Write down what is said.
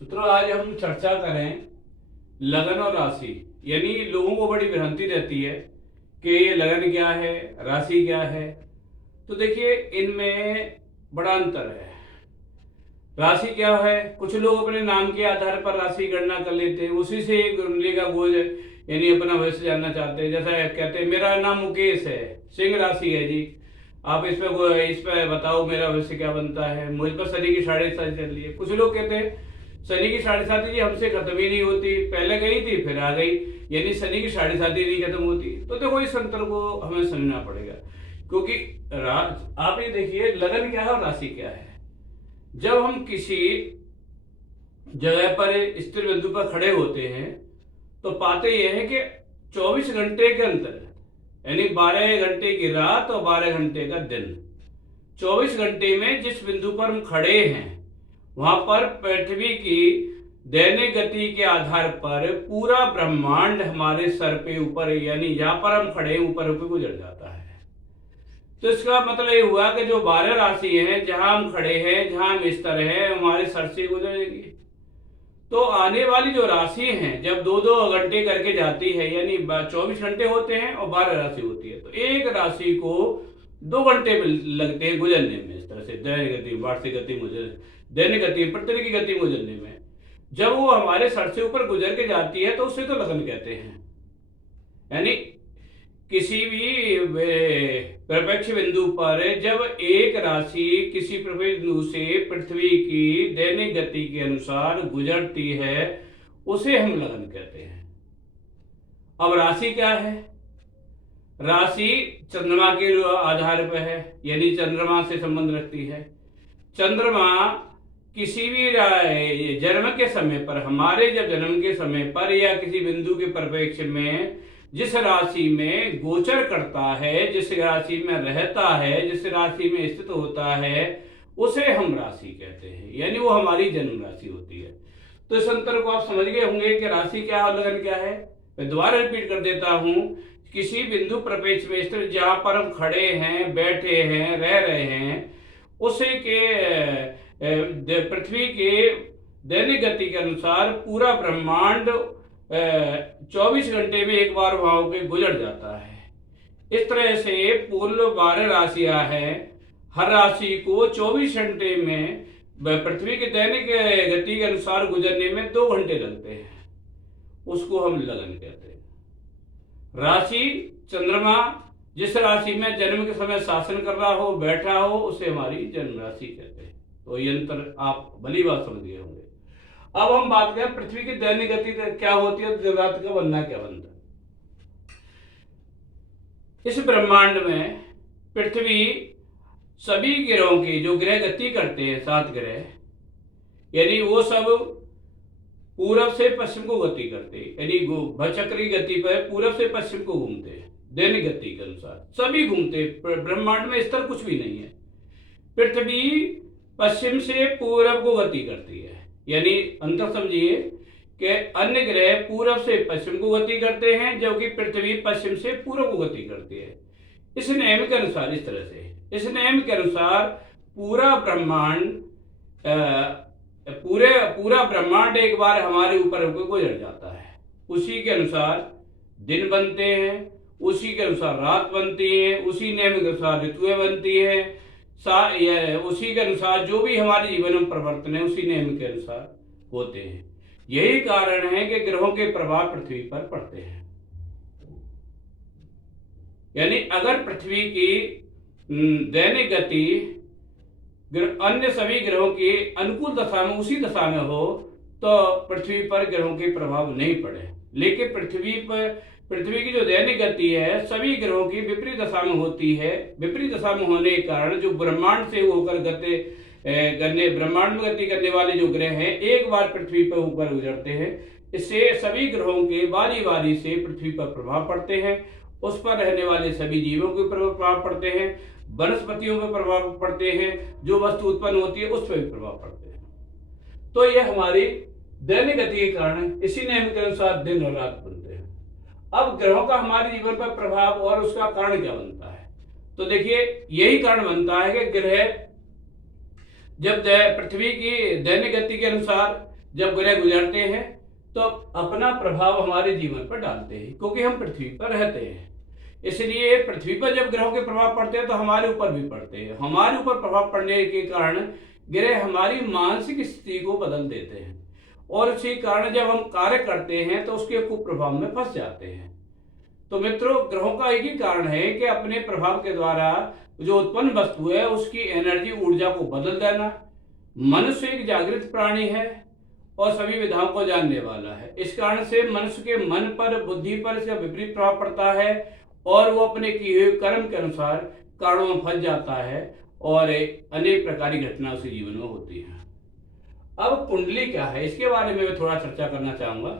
मित्रों, आज हम चर्चा करें लगन और राशि। यानी लोगों को बड़ी भ्रांति रहती है कि ये लगन क्या है, राशि क्या है। तो देखिए, इनमें बड़ा अंतर है। राशि क्या है, कुछ लोग अपने नाम के आधार पर राशि गणना कर लेते हैं, उसी से एक कुंडली का गोज यानी अपना भविष्य जानना चाहते हैं। जैसा कहते हैं मेरा नाम मुकेश है, सिंह राशि है जी, आप इस पे बताओ मेरा भविष्य क्या बनता है। मुझ पर शनि की 7.5 चल रही है। कुछ लोग कहते हैं शनि की 7.5 जी हमसे खत्म ही नहीं होती, पहले गई थी फिर आ गई, यानी शनि की 7.5 नहीं खत्म होती। तो देखो, इस अंतर को हमें समझना पड़ेगा, क्योंकि आप ये देखिए लगन क्या है और राशि क्या है। जब हम किसी जगह पर स्थिर बिंदु पर खड़े होते हैं तो पाते यह है कि 24 घंटे के अंतर, यानी 12 घंटे की रात और 12 घंटे का दिन, 24 घंटे में जिस बिंदु पर हम खड़े हैं वहां पर पृथ्वी की दैनिक गति के आधार पर पूरा ब्रह्मांड हमारे सर पे ऊपर, यानी जहां पर हम खड़े हैं ऊपर ऊपर गुजर जाता है। तो इसका मतलब ये हुआ कि जो 12 राशि हैं, जहां हम खड़े हैं, जहां हम स्तर हैं, हमारे सर से गुजरेगी। तो आने वाली जो राशि हैं जब 2-2 घंटे करके जाती है, यानी 24 घंटे होते हैं और 12 राशि होती है, तो एक राशि को 2 घंटे में लगते हैं गुजरने में। इस तरह से दैनिक गति, वार्षिक गति, दैनिक गति, प्रतिदिन की गति गुजरने में जब वो हमारे सर से ऊपर गुजर के जाती है तो उसे तो लगन कहते हैं। यानी किसी भी प्रत्यक्ष बिंदु पर जब एक राशि किसी प्रत्यक्ष बिंदु से पृथ्वी की दैनिक गति के अनुसार गुजरती है उसे हम लगन कहते हैं। अब राशि क्या है? राशि चंद्रमा के आधार पर है, यानी चंद्रमा से संबंध रखती है। चंद्रमा किसी भी जन्म के समय पर, हमारे जब जन्म के समय पर या किसी बिंदु के परिप्रेक्ष्य में जिस राशि में गोचर करता है, जिस राशि में रहता है, जिस राशि में स्थित होता है, उसे हम राशि कहते हैं, यानी वो हमारी जन्म राशि होती है। तो इस अंतर को आप समझ गए होंगे कि राशि क्या है और लगन क्या है। मैं दोबारा रिपीट कर देता हूं, किसी बिंदु प्रपेक्ष में स्थित जहां पर हम खड़े हैं, बैठे हैं, रह रहे हैं, उसे के पृथ्वी के दैनिक गति के अनुसार पूरा ब्रह्मांड 24 घंटे में एक बार वहां के गुजर जाता है। इस तरह से कुल 12 राशियां हैं। हर राशि को 24 घंटे में पृथ्वी के दैनिक गति के अनुसार गुजरने में 2 घंटे लगते हैं, उसको हम लगन कहते हैं। राशि चंद्रमा जिस राशि में जन्म के समय शासन कर रहा हो, बैठा हो, उसे हमारी जन्म राशि कहते हैं। तो ये अंतर आप भली बात समझ गए होंगे। अब हम बात करें पृथ्वी की दैनिक गति क्या होती है, दिन रात का बनना क्या बनता है। इस ब्रह्मांड में पृथ्वी सभी ग्रहों की जो ग्रह गति करते हैं, 7 ग्रह, यानी वो सब पूरब से पश्चिम को गति करते हैं, यानी भचक्र की गति पर पूरब से पश्चिम को घूमते हैं। दैनिक गति के अनुसार सभी घूमते। ब्रह्मांड में स्तर कुछ भी नहीं है। पृथ्वी पश्चिम से पूरब को गति करती है, यानी अंतर समझिए कि अन्य ग्रह पूरब से पश्चिम को गति करते हैं, जबकि पृथ्वी पश्चिम से पूर्व को गति करती है। इस नियम के अनुसार, इस तरह से इस नियम के अनुसार पूरा ब्रह्मांड पूरा ब्रह्मांड एक बार हमारे ऊपर गुजर जाता है। उसी के अनुसार दिन बनते हैं, उसी के अनुसार रात बनती है, उसी नियम के अनुसार ऋतुएं बनती है, उसी के अनुसार जो भी हमारे जीवन में परिवर्तन है उसी नियम के अनुसार होते हैं। यही कारण है कि ग्रहों के प्रभाव पृथ्वी पर पड़ते हैं। यानी अगर पृथ्वी की दैनिक गति अन्य सभी ग्रहों की अनुकूल दशा में, उसी दशा में हो, तो पृथ्वी पर ग्रहों के प्रभाव नहीं पड़े। लेकिन पृथ्वी की जो दैनिक गति है सभी ग्रहों की विपरीत दशा में होती है। विपरीत दशा में होने के कारण जो ब्रह्मांड से होकर ब्रह्मांड में गति करने वाले जो ग्रह हैं एक बार पृथ्वी पर ऊपर गुजरते हैं। इससे सभी ग्रहों के बारी बारी से पृथ्वी पर प्रभाव पड़ते हैं। उस पर रहने वाले सभी जीवों के प्रभाव पड़ते हैं, वनस्पतियों पर प्रभाव पड़ते हैं, जो वस्तु उत्पन्न होती है उस पर भी प्रभाव पड़ते हैं। तो यह हमारी दैनिक गति के कारण है। इसी नियम के अनुसार दिन और रात बनते हैं। अब ग्रहों का हमारे जीवन पर प्रभाव और उसका कारण क्या बनता है, तो देखिए यही कारण बनता है कि ग्रह जब पृथ्वी की दैनिक गति के अनुसार जब ग्रह गुजरते हैं तो अपना प्रभाव हमारे जीवन पर डालते हैं, क्योंकि हम पृथ्वी पर रहते हैं। इसलिए पृथ्वी पर जब ग्रहों के प्रभाव पड़ते हैं तो हमारे ऊपर भी पड़ते हैं। हमारे ऊपर प्रभाव पड़ने के कारण ग्रह हमारी मानसिक स्थिति को बदल देते हैं, और उसी कारण जब हम कार्य करते हैं तो उसके कुप्रभाव में फंस जाते हैं। तो मित्रों, ग्रहों का एक ही कारण है कि अपने प्रभाव के द्वारा जो उत्पन्न वस्तु है उसकी एनर्जी, ऊर्जा को बदल देना। मनुष्य एक जागृत प्राणी है और सभी विधाओं को जानने वाला है। इस कारण से मनुष्य के मन पर, बुद्धि पर इसका विपरीत प्रभाव पड़ता है और वो अपने किए हुए कर्म के अनुसार कारणों में फंस जाता है और अनेक प्रकार की घटना उसके जीवन में होती है। अब कुंडली क्या है, इसके बारे में मैं थोड़ा चर्चा करना चाहूंगा।